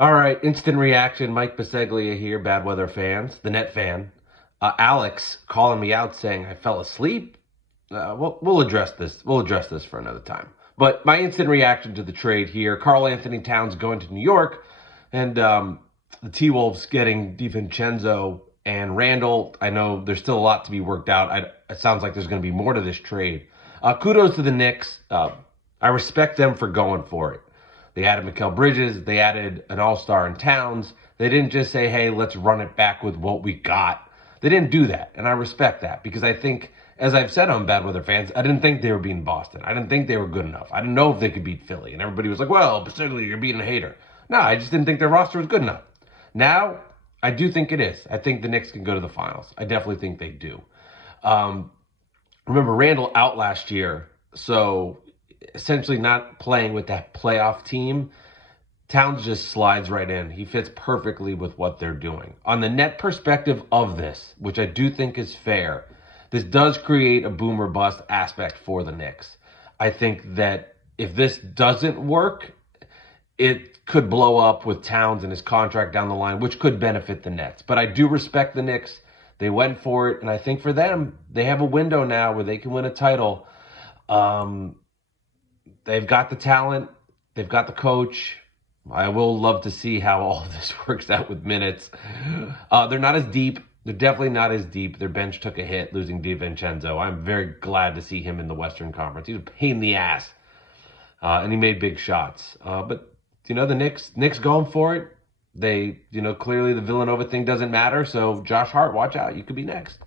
All right, instant reaction. Mike Biseglia here, bad weather fans, the net fan. Alex calling me out saying I fell asleep. We'll address this. We'll address this for another time. But my instant reaction to the trade here: Karl Anthony Towns going to New York, and the T-Wolves getting DiVincenzo and Randall. I know there's still a lot to be worked out. It sounds like there's going to be more to this trade. Kudos to the Knicks. I respect them for going for it. They added Mikal Bridges. They added an all-star in Towns. They didn't just say, hey, let's run it back with what we got. They didn't do that, and I respect that because I think, as I've said on Bad Weather Fans, I didn't think they were beating Boston. I didn't think they were good enough. I didn't know if they could beat Philly, and everybody was like, well, particularly you're beating a hater. No, I just didn't think their roster was good enough. Now, I do think it is. I think the Knicks can go to the finals. I definitely think they do. Um, Remember, Randall out last year, so essentially not playing with that playoff team. Towns just slides right in. He fits perfectly with what they're doing. On the net perspective of this, which I do think is fair, this does create a boom or bust aspect for the Knicks. I think that if this doesn't work, it could blow up with Towns and his contract down the line, which could benefit the Nets. But I do respect the Knicks. They went for it, and I think for them, they have a window now where they can win a title. Um, they've got the talent, they've got the coach. I will love to see how all of this works out with minutes. They're not as deep. They're definitely not as deep. Their bench took a hit losing DiVincenzo. I'm very glad to see him in the Western Conference. He's a pain in the ass, and he made big shots. But the Knicks going for it. They, clearly the Villanova thing doesn't matter. So Josh Hart, watch out. You could be next.